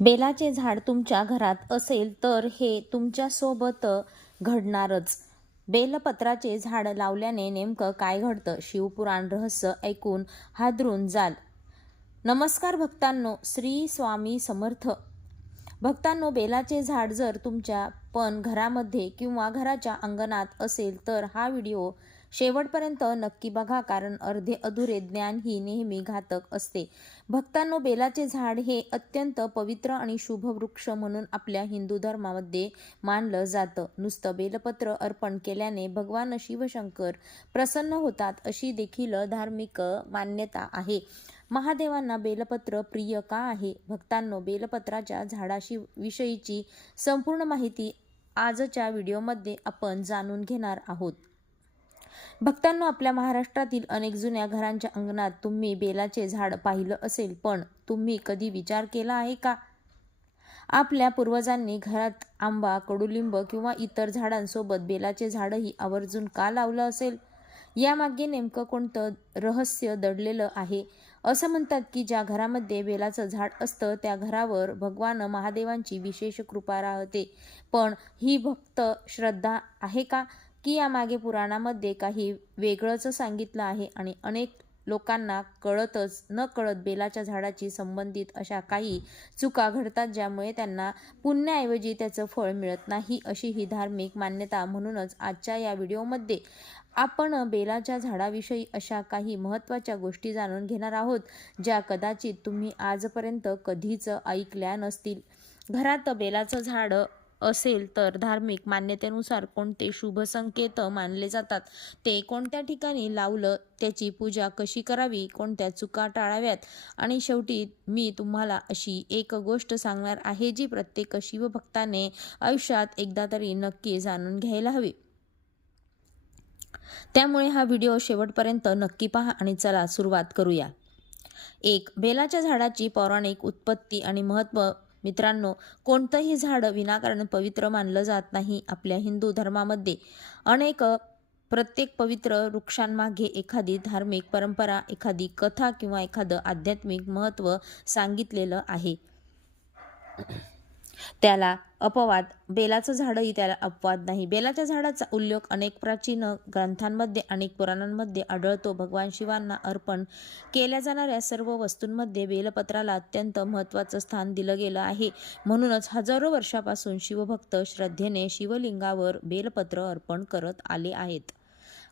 बेलाचे झाड तुमच्या घरात असेल तर हे तुमच्यासोबत घडणारच. बेलपत्राचे झाड लावल्याने नेमकं काय घडतं? शिवपुराण रहस्य ऐकून हादरून जाल. नमस्कार भक्तांनो, श्री स्वामी समर्थ. भक्तांनो, बेलाचे झाड जर तुमच्या पण घरामध्ये किंवा घराच्या अंगणात असेल तर हा व्हिडिओ शेवटपर्यंत नक्की बघा, कारण अर्धे अधुरे ज्ञान ही नेहमी घातक असते. भक्तांनो, बेलाचे झाड हे अत्यंत पवित्र आणि शुभ वृक्ष म्हणून आपल्या हिंदू धर्मामध्ये मानलं जातं. नुसतं बेलपत्र अर्पण केल्याने भगवान शिवशंकर प्रसन्न होतात अशी देखील धार्मिक मान्यता आहे. महादेवांना बेलपत्र प्रिय का आहे? भक्तांनो, बेलपत्राच्या झाडाशी विषयीची संपूर्ण माहिती आजच्या व्हिडिओमध्ये आपण जाणून घेणार आहोत. भक्तांनो, आपल्या महाराष्ट्रातील अनेक जुन्या घरांच्या अंगणात तुम्ही बेलाचे झाड पाहिलं असेल, पण तुम्ही कधी विचार केला आहे का? आपल्या पूर्वजांनी घरात आंबा, कडुलिंब किंवा इतर झाडांसोबत बेलाचे झाडही आवर्जून का लावलं असेल? यामागे नेमकं कोणतं रहस्य दडलेलं आहे? असं म्हणतात की ज्या घरामध्ये बेलाचं झाड असतं त्या घरावर भगवान महादेवांची विशेष कृपा राहते. पण ही फक्त श्रद्धा आहे का, की यामागे पुराणामध्ये काही वेगळंच सांगितलं आहे आणि अनेक लोकांना कळतच न कळत बेलाच्या झाडाची संबंधित अशा काही चुका घडतात ज्यामुळे त्यांना पुण्याऐवजी त्याचं फळ मिळत नाही, अशी ही धार्मिक मान्यता. म्हणूनच आजच्या या व्हिडिओमध्ये आपण बेलाच्या झाडाविषयी अशा काही महत्त्वाच्या गोष्टी जाणून घेणार आहोत ज्या कदाचित तुम्ही आजपर्यंत कधीच ऐकल्या नसतील. घरात बेलाचं झाड असेल तर धार्मिक मान्यतेनुसार कोणते शुभ संकेत मानले जातात, ते कोणत्या ठिकाणी लावलं, त्याची पूजा कशी करावी, कोणत्या चुका टाळाव्यात आणि शेवटी मी तुम्हाला अशी एक गोष्ट सांगणार आहे जी प्रत्येक शिवभक्ताने आयुष्यात एकदा तरी नक्की जाणून घ्यायला हवी. त्यामुळे हा व्हिडिओ शेवटपर्यंत नक्की पहा आणि चला सुरुवात करूया. 1. बेलाच्या झाडाची पौराणिक उत्पत्ती आणि महत्त्व. मित्रांनो, कोणतंही झाड विनाकारण पवित्र मानलं जात नाही. आपल्या हिंदू धर्मामध्ये प्रत्येक पवित्र वृक्षांमागे एखादी धार्मिक परंपरा, एखादी कथा किंवा एखादं आध्यात्मिक महत्त्व सांगितलेलं आहे. त्याला अपवाद. बेलाचं झाडही त्याला अपवाद नाही. बेलाच्या झाडाचा उल्लेख अनेक प्राचीन ग्रंथांमध्ये, अनेक पुराणांमध्ये आढळतो. भगवान शिवांना अर्पण केल्या जाणाऱ्या सर्व वस्तूंमध्ये बेलपत्राला अत्यंत महत्त्वाचं स्थान दिलं गेलं आहे. म्हणूनच हजारो वर्षापासून शिवभक्त श्रद्धेने शिवलिंगावर बेलपत्र अर्पण करत आले आहेत.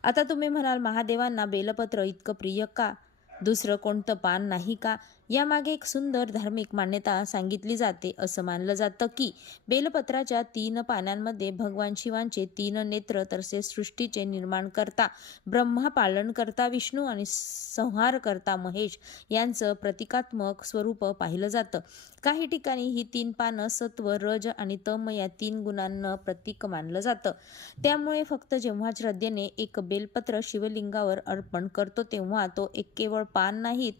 आता तुम्ही म्हणाल, महादेवांना बेलपत्र इतकं प्रिय का? दुसरं कोणतं पान नाही का? यामागे एक सुंदर धार्मिक मान्यता सांगितली जाते. असं मानलं जातं की बेलपत्राच्या 3 पानांमध्ये भगवान शिवांचे 3 नेत्र, तसेच सृष्टीचे निर्माणकर्ता ब्रह्मा, पालनकर्ता विष्णू आणि संहारकर्ता महेश यांचं प्रतिकात्मक स्वरूप पाहिलं जातं. काही ठिकाणी ही 3 पानं सत्व, रज आणि तम या 3 गुणांना प्रतीक मानलं जातं. त्यामुळे फक्त जेव्हा श्रद्धेने एक बेलपत्र शिवलिंगावर अर्पण करतो तेव्हा तो एक केवळ पान नाही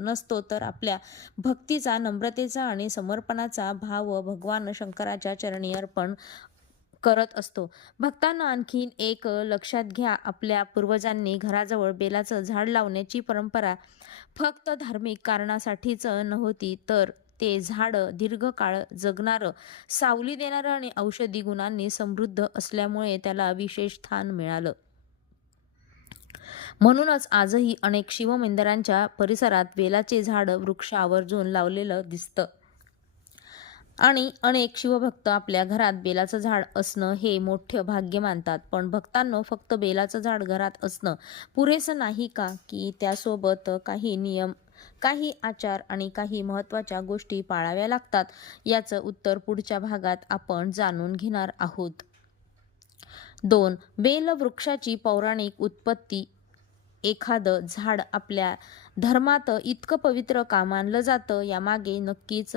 नसतो, तर आपल्या भक्तीचा, नम्रतेचा आणि समर्पणाचा भाव भगवान शंकराच्या चरणी अर्पण करत असतो. भक्तांना आणखीन एक लक्षात घ्या, आपल्या पूर्वजांनी घराजवळ बेलाचं झाड लावण्याची परंपरा फक्त धार्मिक कारणासाठीच नव्हती, तर ते झाड दीर्घकाळ जगणारं, सावली देणारं आणि औषधी गुणांनी समृद्ध असल्यामुळे त्याला विशेष स्थान मिळालं. म्हणूनच आजही अनेक शिवमंदिरांच्या परिसरात बेलाचे झाड वृक्ष आवर्जून लावलेलं दिसतं आणि अनेक शिवभक्त आपल्या घरात बेलाचं झाड असणं हे मोठं भाग्य मानतात. पण भक्तांनो, फक्त बेलाचं झाड घरात असणं पुरेसं नाही का, की त्यासोबत काही नियम, काही आचार आणि काही महत्त्वाच्या गोष्टी पाळाव्या लागतात? याचं उत्तर पुढच्या भागात आपण जाणून घेणार आहोत. 2. बेल वृक्षाची पौराणिक उत्पत्ती. एखादं झाड आपल्या धर्मात इतकं पवित्र का मानलं जातं, यामागे नक्कीच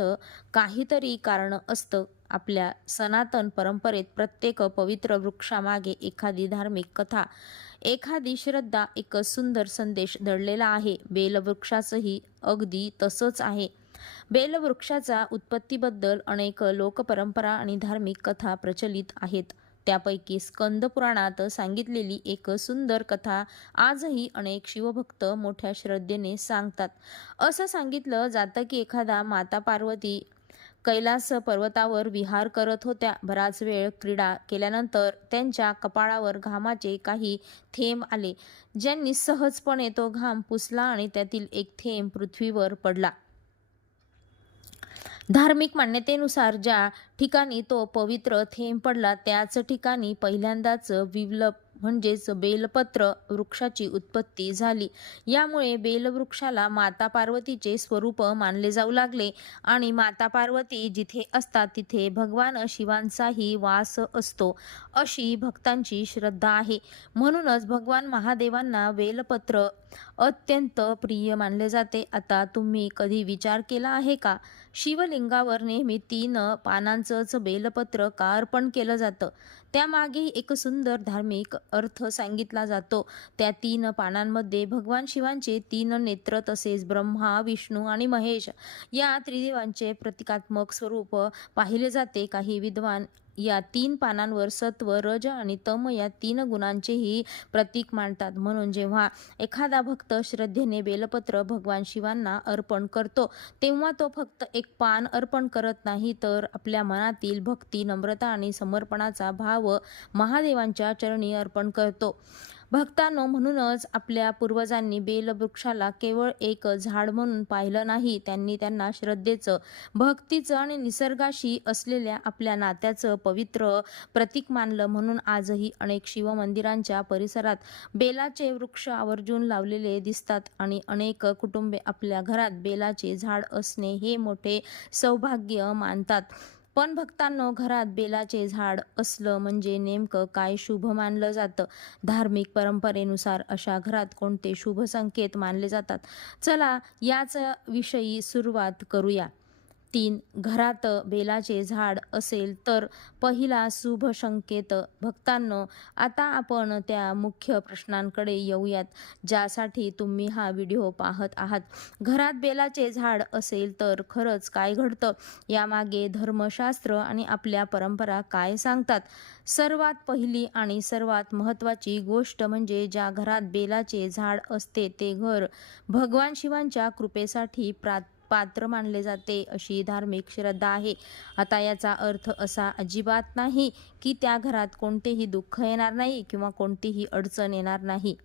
काहीतरी कारण असतं. आपल्या सनातन परंपरेत प्रत्येक पवित्र वृक्षामागे एखादी धार्मिक कथा, एखादी श्रद्धा, एक सुंदर संदेश दडलेला आहे. बेलवृक्षाचंही अगदी तसंच आहे. बेलवृक्षाच्या उत्पत्तीबद्दल अनेक लोकपरंपरा आणि धार्मिक कथा प्रचलित आहेत. त्यापैकी स्कंद पुराणात सांगितलेली एक सुंदर कथा आजही अनेक शिवभक्त मोठ्या श्रद्धेने सांगतात. असं सांगितलं जातं की एकदा माता पार्वती कैलास पर्वतावर विहार करत होत्या. बराच वेळ क्रीडा केल्यानंतर त्यांच्या कपाळावर घामाचे काही थेंब आले. ज्यांनी सहजपणे तो घाम पुसला आणि त्यातील एक थेंब पृथ्वीवर पडला. धार्मिक मान्यतेनुसार ज्या ठिकाणी तो पवित्र थेंब पडला त्याच ठिकाणी पहिल्यांदाच विल्व म्हणजेच बेलपत्र वृक्षाची उत्पत्ती झाली. यामुळे बेलवृक्षाला माता पार्वतीचे स्वरूप मानले जाऊ लागले आणि माता पार्वती जिथे असतात तिथे भगवान शिवांचाही वास असतो अशी भक्तांची श्रद्धा आहे. म्हणूनच भगवान महादेवांना बेलपत्र अत्यंत प्रिय मानले जाते. आता तुम्ही कधी विचार केला आहे का, शिवलिंगावर नेहमी 3 पानांचंच बेलपत्र का अर्पण केलं जातं? त्यामागे एक सुंदर धार्मिक अर्थ सांगितला जातो. त्या 3 पानांमध्ये भगवान शिवांचे 3 नेत्र तसेच ब्रह्मा, विष्णू आणि महेश या त्रिदेवांचे प्रतिकात्मक स्वरूप पाहिले जाते. काही विद्वान या 3 पानांवर सत्व, रज आणि तम या 3 गुणांचेही प्रतीक मांडतात. म्हणून जेव्हा एखादा भक्त श्रद्धेने बेलपत्र भगवान शिवांना अर्पण करतो तेव्हा तो फक्त एक पान अर्पण करत नाही, तर आपल्या मनातील भक्ती, नम्रता आणि समर्पणाचा भाव महादेवांच्या चरणी अर्पण करतो. भक्तांनो, म्हणूनच आपल्या पूर्वजांनी बेलवृक्षाला केवळ एक झाड म्हणून पाहिलं नाही, त्यांनी त्यांना श्रद्धेचं, भक्तीचं आणि निसर्गाशी असलेल्या आपल्या नात्याचं पवित्र प्रतीक मानलं. म्हणून आजही अनेक शिवमंदिरांच्या परिसरात बेलाचे वृक्ष आवर्जून लावलेले दिसतात आणि अनेक कुटुंबे आपल्या घरात बेलाचे झाड असणे हे मोठे सौभाग्य मानतात. पण भक्तांनो, घरात बेलाचे झाड असलं म्हणजे नेमकं काय शुभ मानलं जातं? धार्मिक परंपरेनुसार अशा घरात कोणते शुभ संकेत मानले जातात? चला याच विषयी सुरुवात करूया. 3. घरात बेलाचे झाड असेल तर पहिला शुभ संकेत. भक्तांनो, आता आपण त्या मुख्य प्रश्नांकडे येऊयात ज्यासाठी तुम्ही हा व्हिडिओ पाहत आहात. घरात बेलाचे झाड असेल तर खरंच काय घडतं? यामागे धर्मशास्त्र आणि आपल्या परंपरा काय सांगतात? सर्वात पहिली आणि सर्वात महत्त्वाची गोष्ट म्हणजे ज्या घरात बेलाचे झाड असते ते घर भगवान शिवांच्या कृपेसाठी पात्र मानले जाते अशी धार्मिक श्रद्धा आहे. आता याचा अर्थ असा अजिबात नाही की त्या घरात कोणतेही दुःख येणार नाही किंवा कोणतीही अडचण येणार नाही.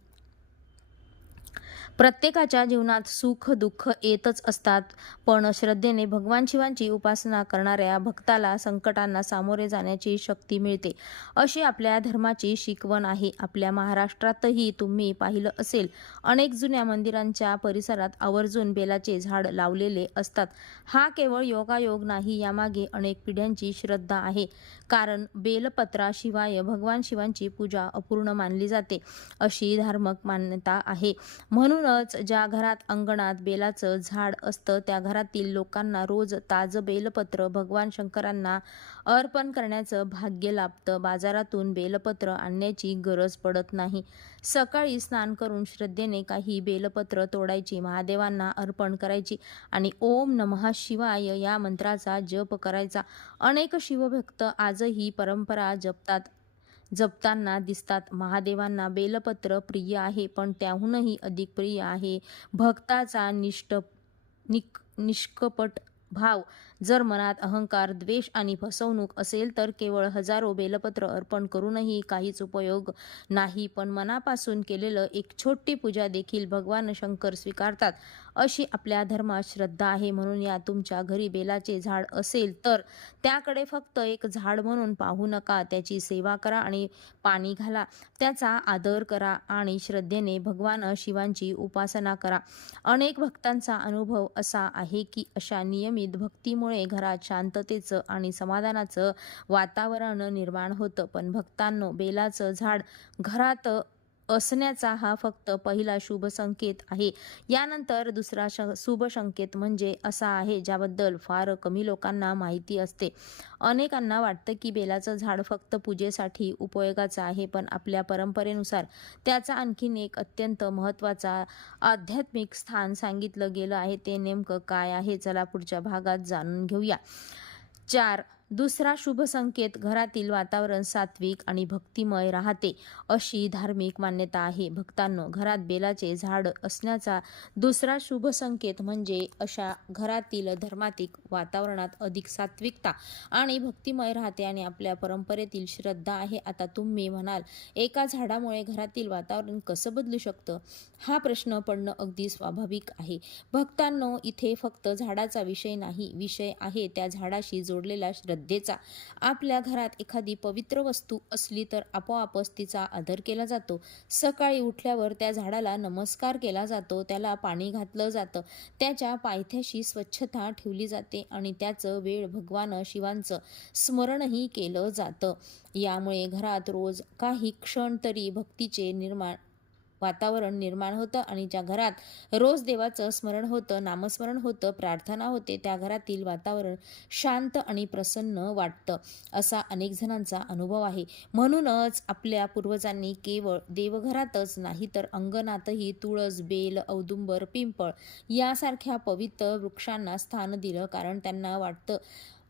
प्रत्येकाच्या जीवनात सुख दुःख येतच असतात, पण श्रद्धेने भगवान शिवांची उपासना करणाऱ्या भक्ताला संकटांना सामोरे जाण्याची शक्ती मिळते अशी आपल्या धर्माची शिकवण आहे. आपल्या महाराष्ट्रातही तुम्ही पाहिलं असेल, अनेक जुन्या मंदिरांच्या परिसरात आवर्जून बेलाचे झाड लावलेले असतात. हा केवळ योगायोग नाही, यामागे अनेक पिढ्यांची श्रद्धा आहे. कारण बेलपत्राशिवाय भगवान शिवांची पूजा अपूर्ण मानली जाते अशी धार्मिक मान्यता आहे. म्हणूनच ज्या घरात अंगणात बेलाचं झाड असतं त्या घरातील लोकांना रोज ताजं बेलपत्र भगवान शंकरांना अर्पण करण्याचं भाग्य लाभतं. बाजारातून बेलपत्र आणण्याची गरज पडत नाही. सकाळी स्नान करून श्रद्धेने काही बेलपत्र तोडायची, महादेवांना अर्पण करायची आणि ओम नमः शिवाय या मंत्राचा जप करायचा. अनेक शिवभक्त आजही परंपरा जपताना दिसतात. महादेवांना बेलपत्र प्रिय आहे, पण त्याहूनही अधिक प्रिय आहे भक्ताचा निष्कपट भाव. जर मनात अहंकार, द्वेष आणि फसवणूक असेल तर केवळ हजारो बेलपत्र अर्पण करूनही काहीच उपयोग नाही. पण मनापासून केलेलं एक छोटी पूजा देखील भगवान शंकर स्वीकारतात अशी आपल्या धर्मात श्रद्धा आहे. म्हणून या तुमच्या घरी बेलाचे झाड असेल तर त्याकडे फक्त एक झाड म्हणून पाहू नका. त्याची सेवा करा आणि पाणी घाला, त्याचा आदर करा आणि श्रद्धेने भगवान शिवांची उपासना करा. अनेक भक्तांचा अनुभव असा आहे की अशा नियमित भक्तीमुळे घरात शांततेचं आणि समाधानाचं वातावरण निर्माण होतं. पण भक्तांनो, बेलाचं झाड घरात असण्याचा हा फक्त पहिला शुभ संकेत आहे. यानंतर दुसरा शुभ संकेत म्हणजे असा आहे ज्याबद्दल फार कमी लोकांना माहिती असते. अनेकांना वाटतं की बेलाचं झाड फक्त पूजेसाठी उपयोगाचं आहे, पण आपल्या परंपरेनुसार त्याचा आणखीन एक अत्यंत महत्त्वाचा आध्यात्मिक स्थान सांगितलं गेलं आहे. ते नेमकं काय आहे? चला पुढच्या भागात जाणून घेऊया. 4. दुसरा शुभ संकेत, घरातील वातावरण सात्विक आणि भक्तिमय राहते अशी धार्मिक मान्यता आहे. भक्तांनो, घरात बेलाचे झाड असण्याचा दुसरा शुभ संकेत म्हणजे अशा घरातील धर्मातिक वातावरणात अधिक सात्विकता आणि भक्तिमय राहते आणि आपल्या परंपरेतील श्रद्धा आहे. आता तुम्ही म्हणाल, एका झाडामुळे घरातील वातावरण कसं बदलू शकतं? हा प्रश्न पडणं अगदी स्वाभाविक आहे. भक्तांनो, इथे फक्त झाडाचा विषय नाही, विषय आहे त्या झाडाशी जोडलेला श्रद्धेचा. आपल्या घरात एखादी पवित्र वस्तू असली तर आपोआपच तिचा आदर केला जातो. सकाळी उठल्यावर त्या झाडाला नमस्कार केला जातो, त्याला पाणी घातलं जातं, त्याच्या पायथ्याशी स्वच्छता ठेवली जाते आणि त्याचं वेळ भगवान शिवांचं स्मरणही केलं जातं. यामुळे घरात रोज काही क्षण तरी भक्तीचे वातावरण निर्माण होतं आणि ज्या घरात रोज देवाचं स्मरण होतं, नामस्मरण होतं, प्रार्थना होते, त्या घरातील वातावरण शांत आणि प्रसन्न वाटतं, असा अनेक जणांचा अनुभव आहे. म्हणूनच आपल्या पूर्वजांनी केवळ देवघरातच नाही तर अंगणातही तुळस, बेल, औदुंबर, पिंपळ यासारख्या पवित्र वृक्षांना स्थान दिलं, कारण त्यांना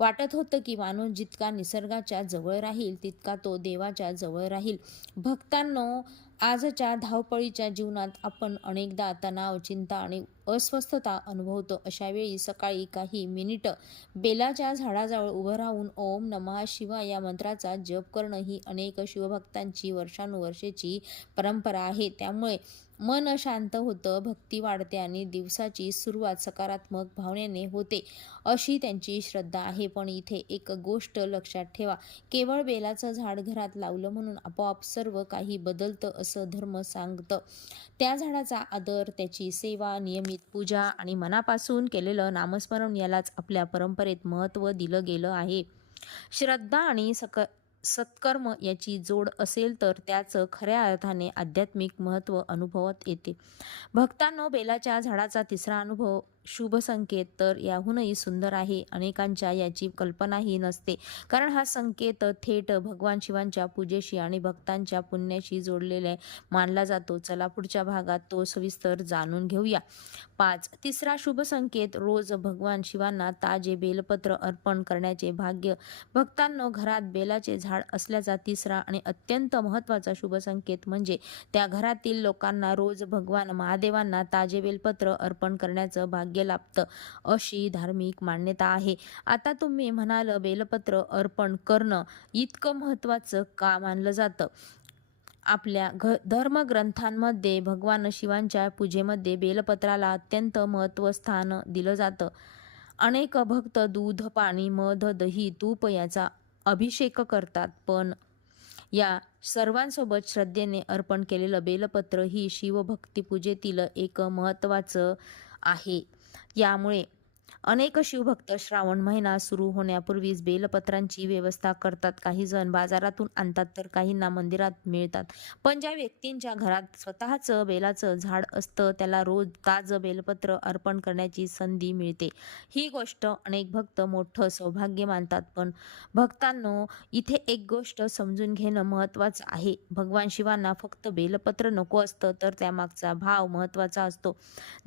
वाटत होतं की माणूस जितका निसर्गाच्या जवळ राहील तितका तो देवाच्या जवळ राहील. भक्तांनो, आजच्या धावपळीच्या जीवनात आपण अनेकदा तणाव, चिंता आणि अस्वस्थता अनुभवतो. अशा वेळी सकाळी काही मिनिटं बेलाच्या झाडाजवळ उभं राहून ओम नमः शिवाय या मंत्राचा जप करणं ही अनेक शिवभक्तांची वर्षानुवर्षेची परंपरा आहे. त्यामुळे मन शांत होतं, भक्ती वाढते आणि दिवसाची सुरुवात सकारात्मक भावनेने होते, अशी त्यांची श्रद्धा आहे. पण इथे एक गोष्ट लक्षात ठेवा, केवळ बेलाचं झाड घरात लावलं म्हणून आपोआप सर्व काही बदलतं असं धर्म सांगतं. त्या झाडाचा आदर, त्याची सेवा, नियमित पूजा आणि मनापासून केलेलं नामस्मरण यालाच आपल्या परंपरेत महत्त्व दिलं गेलं आहे. श्रद्धा आणि सत्कर्म याची जोड असेल तर त्याचं खऱ्या अर्थाने आध्यात्मिक महत्त्व अनुभवत येते. भक्तांनो, बेलाच्या झाडाचा तिसरा अनुभव शुभ संकेत तर याहूनही सुंदर आहे. अनेकांच्या याची कल्पनाही नसते, कारण हा संकेत थेट भगवान शिवांच्या पूजेशी आणि भक्तांच्या पुण्याशी जोडलेला मानला जातो. चला पुढच्या भागात तो सविस्तर जाणून घेऊया. 5. तिसरा शुभ संकेत, रोज भगवान शिवांना ताजे बेलपत्र अर्पण करण्याचे भाग्य. भक्तांनो, घरात बेलाचे झाड असल्याचा तिसरा आणि अत्यंत महत्त्वाचा शुभ संकेत म्हणजे त्या घरातील लोकांना रोज भगवान महादेवांना ताजे बेलपत्र अर्पण करण्याचं भाग्य लाभतं, अशी धार्मिक मान्यता आहे. आता तुम्ही म्हणाल, बेलपत्र अर्पण करणं इतकं महत्त्वाचं का मानलं जातं? आपल्या धर्मग्रंथांमध्ये भगवान शिवांच्या पूजेमध्ये बेलपत्राला अत्यंत स्थान दिलं जातं. अनेक भक्त दूध, पाणी, मध, दही, तूप याचा अभिषेक करतात, पण या सर्वांसोबत श्रद्धेने अर्पण केलेलं बेलपत्र ही शिवभक्तिपूजेतील एक महत्त्वाचं आहे. यामुळे अनेक शिवभक्त श्रावण महिना सुरू होण्यापूर्वीच बेलपत्रांची व्यवस्था करतात. काही जण बाजारातून आणतात तर काहींना मंदिरात मिळतात. पण ज्या व्यक्तींच्या घरात स्वतःचं बेलाचं झाड असतं त्याला रोज ताजं बेलपत्र अर्पण करण्याची संधी मिळते. ही गोष्ट अनेक भक्त मोठं सौभाग्य मानतात. पण भक्तांनो, इथे एक गोष्ट समजून घेणं महत्त्वाचं आहे. भगवान शिवांना फक्त बेलपत्र नको असतं, तर त्यामागचा भाव महत्त्वाचा असतो.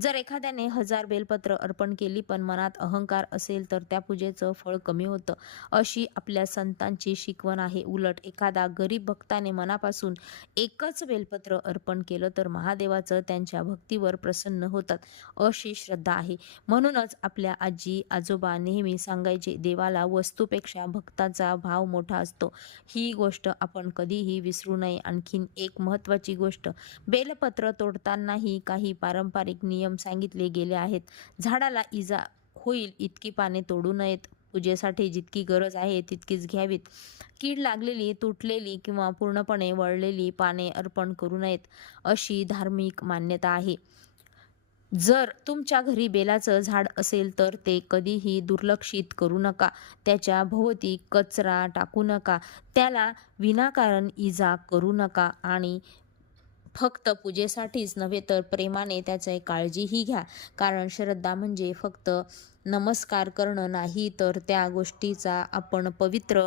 जर एखाद्याने 1000 बेलपत्र अर्पण केली पण मनात अहंकार असेल तर त्या पूजेचं फळ कमी होतं, अशी आपल्या संतांची शिकवण आहे. उलट एखादा गरीब भक्ताने मनापासून एकच बेलपत्र अर्पण केलं तर महादेवाचं त्यांच्या भक्तीवर प्रसन्न होतात, अशी श्रद्धा आहे. म्हणूनच आपल्या आजी आजोबा नेहमी सांगायचे, देवाला वस्तूपेक्षा भक्ताचा भाव मोठा असतो. ही गोष्ट आपण कधीही विसरू नये. आणखीन एक महत्त्वाची गोष्ट, बेलपत्र तोडतानाही काही पारंपरिक नियम सांगितले गेले आहेत. झाडाला इजा होईल इतकी पाने तोडू नयेत. पूजेसाठी जितकी गरज आहे तितकीच घ्यावीत. कीड लागलेली, तुटलेली किंवा पूर्णपणे वळलेली पाने अर्पण करू नयेत, अशी धार्मिक मान्यता आहे. जर तुमच्या घरी बेलाचं झाड असेल तर ते कधीही दुर्लक्षित करू नका. त्याच्या भोवती कचरा टाकू नका, त्याला विनाकारण इजा करू नका आणि फक्त पूजेसाठीच नव्हे तर प्रेमाने त्याची काळजीही घ्या. कारण श्रद्धा म्हणजे फक्त नमस्कार करणं नाही, तर त्या गोष्टीचा आपण पवित्र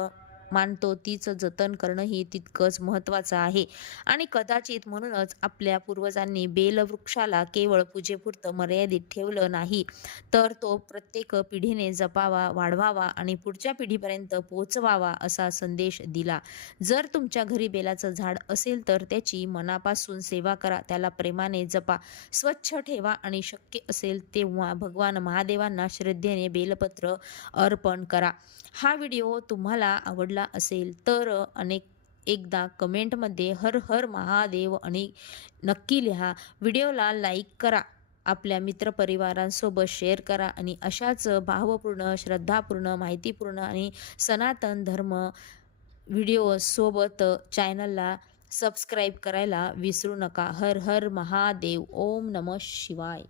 मानतो तीच जतन करणंही तितकंच महत्त्वाचं आहे. आणि कदाचित म्हणूनच आपल्या पूर्वजांनी बेलवृक्षाला केवळ पूजेपुरतं मर्यादित ठेवलं नाही, तर तो प्रत्येक पिढीने जपावा, वाढवावा आणि पुढच्या पिढीपर्यंत पोहोचवावा असा संदेश दिला. जर तुमच्या घरी बेलाचं झाड असेल तर त्याची मनापासून सेवा करा, त्याला प्रेमाने जपा, स्वच्छ ठेवा आणि शक्य असेल तेव्हा भगवान महादेवांना श्रद्धेने बेलपत्र अर्पण करा. हा व्हिडिओ तुम्हाला आवडला असेल तर एकदा कमेंटमध्ये हर हर महादेव आणि नक्की लिहा. व्हिडिओला लाईक करा, आपल्या मित्रपरिवारांसोबत शेअर करा आणि अशाच भावपूर्ण, श्रद्धापूर्ण, माहितीपूर्ण आणि सनातन धर्म व्हिडिओसोबत चॅनलला सबस्क्राईब करायला विसरू नका. हर हर महादेव. ओम नमः शिवाय.